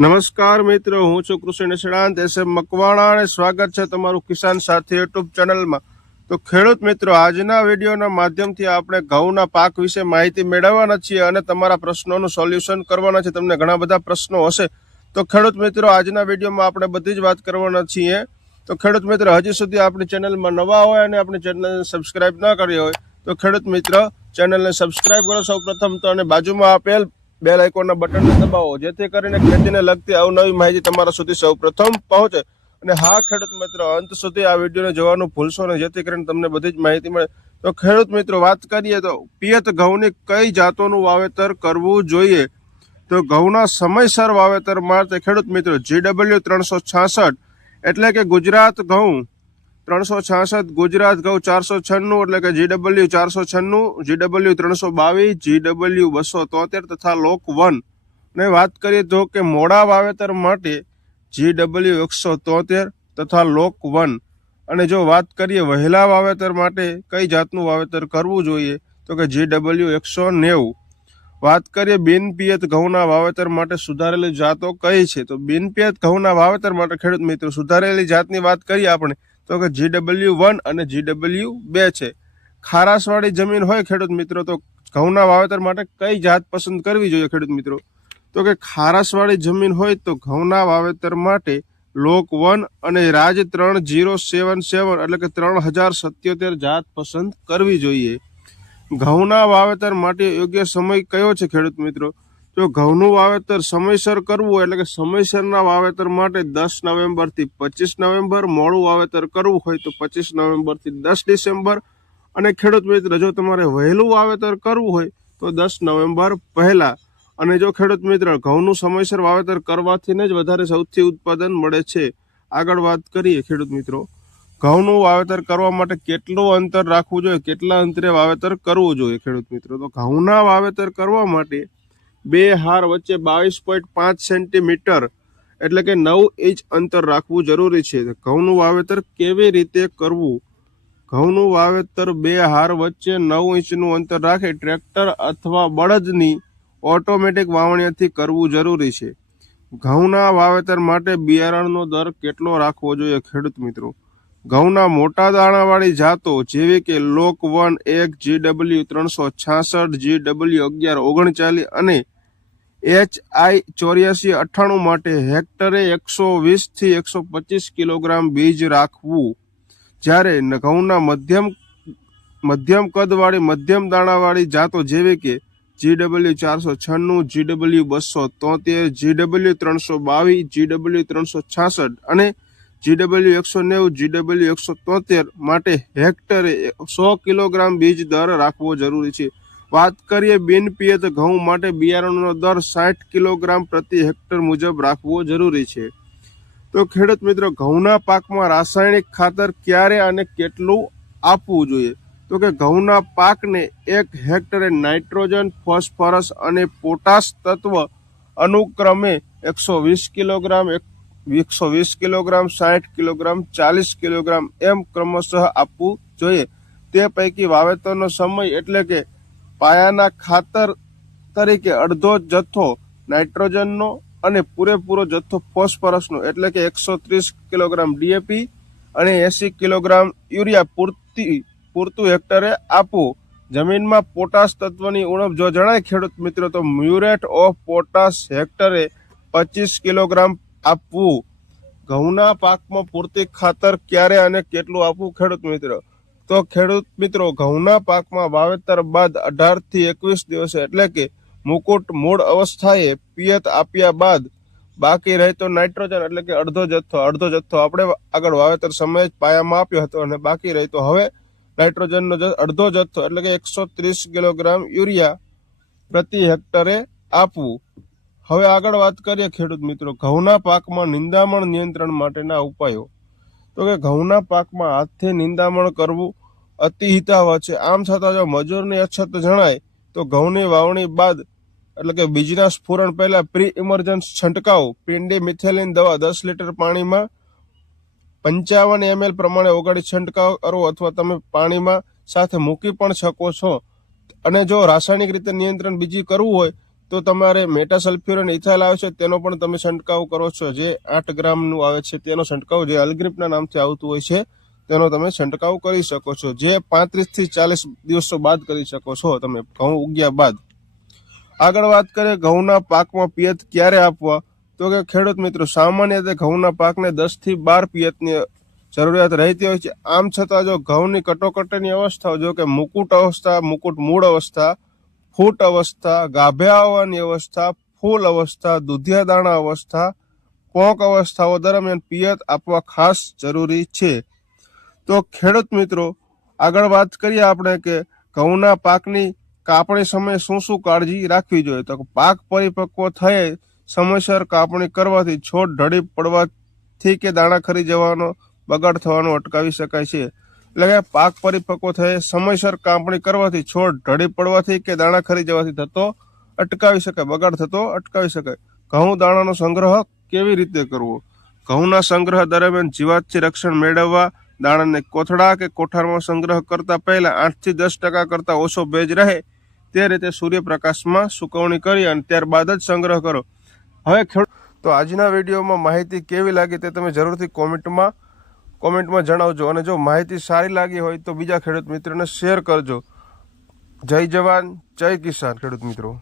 નમસ્કાર મિત્રો, હું છું કૃષિ નિષ્ણાંત એસ એમ મકવાણા અને સ્વાગત છે તમારું કિસાન સાથી યુટ્યુબ ચેનલમાં. તો ખેડૂત મિત્રો, આજના વિડીયોના માધ્યમથી આપણે ઘઉંના પાક વિશે માહિતી મેળવવાના છીએ અને તમારા પ્રશ્નોનું સોલ્યુશન કરવાના છે તમને ઘણા બધા પ્રશ્નો હશે. તો ખેડૂત મિત્રો, આજના વિડીયોમાં આપણે બધી જ વાત કરવાના છીએ. તો ખેડૂત મિત્રો, હજી સુધી આપણી ચેનલમાં નવા હોય અને આપણી ચેનલને સબસ્ક્રાઈબ ન કરી હોય, તો ખેડૂત મિત્ર, ચેનલને સબસ્ક્રાઈબ કરો સૌ પ્રથમ તો અને બાજુમાં આપેલ બેલ આઇકોનના બટનને દબાવો, જેથી કરીને ખેતીને લગતી અવનવી માહિતી તમારા સુધી સૌ પ્રથમ પહોંચે. અને હા, ખેડૂત મિત્રો, અંત સુધી આ વિડીયોને જોવાનું ભૂલશો નહીં, જેથી કરીને તમને બધી જ માહિતી મળે. તો ખેડૂત મિત્રો, વાત કરીએ તો પિયત ઘઉંની કઈ જાતોનું વાવેતર કરવું જોઈએ? તો ઘઉંના સમયસર વાવેતર માટે ખેડૂત મિત્રો જીડબલ્યુ ત્રણસો છાસઠ, એટલે કે ગુજરાત ઘઉં ત્રણસો છાસઠ, ગુજરાત ઘઉ ચારસો છન્નું, એટલે કે જીડબલ્યુ ચારસો છન્નું જીડબલ્યુ ત્રણસો બાવીસ જીડબલ્યુ બસો તોતેર તથા લોક વન. ને વાત કરીએ તો કે મોડા વાવેતર માટે જીડબલ્યુ એકસો તોતેર તથા લોક વન. અને જો વાત કરીએ વહેલા વાવેતર માટે કઈ જાતનું વાવેતર કરવું જોઈએ, તો કે જીડબલ્યુ એકસો નેવું. વાત કરીએ બિનપિયત ઘઉંના વાવેતર માટે સુધારેલી જાતો કઈ છે, તો બિનપિયત ઘઉંના વાવેતર માટે ખેડૂત મિત્રો, સુધારેલી જાતની વાત કરીએ આપણે તો કે જીડબલ્યુ વન અને જીડબલ્યુ બે છે. ખારાશવાળી જમીન હોય ખેડૂત મિત્રો, તો ઘઉંના વાવેતર માટે કઈ જાત પસંદ કરવી જોઈએ ખેડૂત મિત્રો? તો કે ખારાશવાળી જમીન હોય તો ઘઉંના વાવેતર માટે લોક વન અને રાજ ત્રણ જીરો સેવન સેવન એટલે કે ત્રણ હજાર સત્યોતેર જાત પસંદ કરવી જોઈએ. ઘઉંના વાવેતર માટે યોગ્ય સમય કયો છે ખેડૂત મિત્રો? જો ઘઉંનું વાવેતર સમયસર કરવું એટલે કે સમયસરના વાવેતર માટે દસ નવેમ્બરથી પચીસ નવેમ્બર, મોડું વાવેતર કરવું હોય તો પચીસ નવેમ્બરથી દસ ડિસેમ્બર. અને ખેડૂત મિત્ર, જો તમારે વહેલું વાવેતર કરવું હોય તો દસ નવેમ્બર પહેલાં. અને જો ખેડૂત મિત્ર, ઘઉંનું સમયસર વાવેતર કરવાથીને જ વધારે સૌથી ઉત્પાદન મળે છે. આગળ વાત કરીએ ખેડૂત મિત્રો. ઘઉંનું વાવેતર કરવા માટે કેટલું અંતર રાખવું જોઈએ? કેટલા અંતરે વાવેતર કરવું જોઈએ ખેડૂત મિત્રો? તો ઘઉંના વાવેતર કરવા માટે બે હાર વચ્ચે બાવીસ પોઈન્ટ પાંચ સેન્ટીમીટર એટલે કે નવ ઇંચ અંતર રાખવું જરૂરી છે. ઘઉંનું વાવેતર કેવી રીતે કરવું? ઘઉંનું વાવેતર બે હાર વચ્ચે નવ ઇંચનું અંતર રાખી ટ્રેક્ટર અથવા બળદની ઓટોમેટિક વાવણીથી કરવું જરૂરી છે. ઘઉંના વાવેતર માટે બિયારણનો દર કેટલો રાખવો જોઈએ ખેડૂત મિત્રો? ઘઉંના મોટા દાણાવાળી જાતો જેવી કે લોક વન એક જીડબલ્યુ ત્રણસો છાસઠ, જીડબલ્યુ અગિયાર, ઓગણચાલીસ અને એચ આઈ ચોર્યાસી અઠ્ઠાણું માટે હેક્ટરે એકસો વીસથી એકસો પચીસ કિલોગ્રામ બીજ રાખવું. જ્યારે ઘઉંના મધ્યમ મધ્યમ કદવાળી મધ્યમ દાણાવાળી જાતો જેવી કે જીડબલ્યુ ચારસો છન્નું, જીડબલ્યુ બસો તોતેર, જીડબલ્યુ ત્રણસો બાવીસ, જીડબલ્યુ ત્રણસો છાસઠ અને જીડબલ્યુ એકસો નેવું જીડબલ્યુ એકસો તોતેર માટે હેક્ટરે સો કિલોગ્રામ બીજ દર રાખવો જરૂરી છે. વાત કરીએ બિનપિયત ઘઉં માટે બિયારણનો દર સાઠ કિલોગ્રામ પ્રતિ હેક્ટર મુજબ રાખવો જરૂરી છે. તો ખેડૂત મિત્રો, ઘઉંના પાકમાં રાસાયણિક ખાતર ક્યારે અને કેટલું આપવું જોઈએ? તો કે ઘઉંના પાકને એક હેક્ટરે નાઇટ્રોજન, ફોસ્ફરસ અને પોટાશ તત્વ અનુક્રમે એકસો વીસ કિલોગ્રામ, એક એકસો વીસ કિલોગ્રામ, સાઠ કિલોગ્રામ, ચાલીસ કિલોગ્રામ એમ ક્રમશઃ આપવું જોઈએ. તે પૈકી વાવેતરનો સમય એટલે કે પાયાના ખાતર તરીકે અડધો જથ્થો નાઇટ્રોજનનો અને પૂરેપૂરો જથ્થો ફોસ્ફરસનો એટલે કે એકસો ત્રીસ કિલોગ્રામ ડીએપી અને એસી કિલોગ્રામ યુરિયા પૂરતી, પૂરતું હેક્ટરે આપવું. જમીનમાં પોટાશ તત્વની ઉણપ જો જણાય, ખેડૂત મિત્રો, તો મ્યુરેટ ઓફ પોટાશ હેક્ટરે પચીસ કિલોગ્રામ આપવું? ઘઉંના પાકમાં પૂરતી ખાતર ક્યારે અને કેટલું આપવું ખેડૂત મિત્રો? તો ખેડૂત મિત્રો, ઘઉંના પાકમાં વાવેતર બાદ અઢારથી એકવીસ દિવસે એટલે કે મુકુટ મૂળ અવસ્થાએ પિયત આપ્યા બાદ બાકી રહેતો નાઇટ્રોજન એટલે કે અડધો જથ્થો. અડધો જથ્થો આપણે આગળ વાવેતર સમયે પાયામાં આપ્યો હતો અને બાકી રહેતો હવે નાઇટ્રોજનનો અડધો જથ્થો એટલે કે એકસો ત્રીસ કિલોગ્રામ યુરિયા પ્રતિ હેક્ટરે આપવું. હવે આગળ વાત કરીએ ખેડૂત મિત્રો. ઘઉંના પાકમાં નિંદામણ નિયંત્રણ માટેના ઉપાયો. તો કે ઘઉંના પાકમાં હાથથી નિંદામણ કરવું અતિ હિતાવહ છે. આમ છતાં જો મજૂરની અછત જણાય, તો ઘઉંની વાવણી બાદ, એટલે કે બીજના સ્ફુરણ પહેલા પ્રી ઇમરજન્સ છંટકાવ, પિંડી, મિથેલિન દવા દસ લીટર પાણીમાં, પંચાવન એમએલ પ્રમાણે ઓગાળી છંટકાવ કરો અથવા તમે પાણીમાં સાથે મૂકી પણ શકો છો. અને જો રાસાયણિક રીતે નિયંત્રણ બીજી કરવું હોય તો તમારે મેટાસલ્ફ્યુરન ઇથાઇલ આવે છે, તેનો પણ તમે છંટકાવ કરો છો. જે આઠ ગ્રામનું આવે છે, તેનો છંટકાવ જે અલગ્રીપના નામથી આવતું હોય છે, તેનો તમે છંટકાવ કરી શકો છો. જે પાંત્રીસથી ચાલીસ દિવસો બાદ કરી શકો છો તમે, ઘઉં ઉગ્યા બાદ. આગળ વાત કરીએ ઘઉંના પાકમાં પિયત ક્યારે આપવા? તો કે ખેડૂત મિત્રો, સામાન્ય રીતે ઘઉંના પાકને દસથી બાર પિયતની જરૂરિયાત રહેતી હોય છે. આમ છતાં જો ઘઉંની કટોકટીની અવસ્થાઓ જો કે મુકુટ અવસ્થા, મુકુટ મૂળ અવસ્થા ફૂટ અવસ્થા ગાભ્યા આવવાની અવસ્થા, ફૂલ અવસ્થા દુધિયા દાણા અવસ્થા પોંક અવસ્થાઓ દરમિયાન પિયત આપવા ખાસ જરૂરી છે. તો ખેડૂત મિત્રો, આગળ વાત કરીએ આપણે કે ઘઉંના પાકની કાપણી સમયે શું શું કાળજી રાખવી જોઈએ? તો પાક પરિપક્વ થયે સમયસર કાપણી કરવાથી છોડ ઢળી પડવાથી કે દાણા ખરી જવાનો, બગાડ થવાનો અટકાવી શકાય છે. એટલે કે પાક પરિપક્વ થયે, સમયસર કાપણી કરવાથી છોડ ઢળી પડવાથી કે દાણા ખરી જવાથી થતો અટકાવી શકાય બગાડ થતો અટકાવી શકાય ઘઉં દાણાનો સંગ્રહ કેવી રીતે કરવો? ઘઉંના સંગ્રહ દરમિયાન જીવાતથી રક્ષણ મેળવવા, દાણાને કોથળા કે કોઠારમાં સંગ્રહ કરતા પહેલા આઠથી દસ ટકા કરતા ઓછો ભેજ રહે તે રીતે સૂર્યપ્રકાશમાં સુકવણી કરી અને ત્યારબાદ જ સંગ્રહ કરો. હવે ખેડૂત તો આજના વિડીયોમાં માહિતી કેવી લાગી તે તમે જરૂરથી કોમેન્ટમાં કોમેન્ટમાં જણાવજો અને જો માહિતી સારી લાગી હોય તો બીજા ખેડૂત મિત્રોને શેર કરજો. જય જવાન, જય કિસાન ખેડૂત મિત્રો.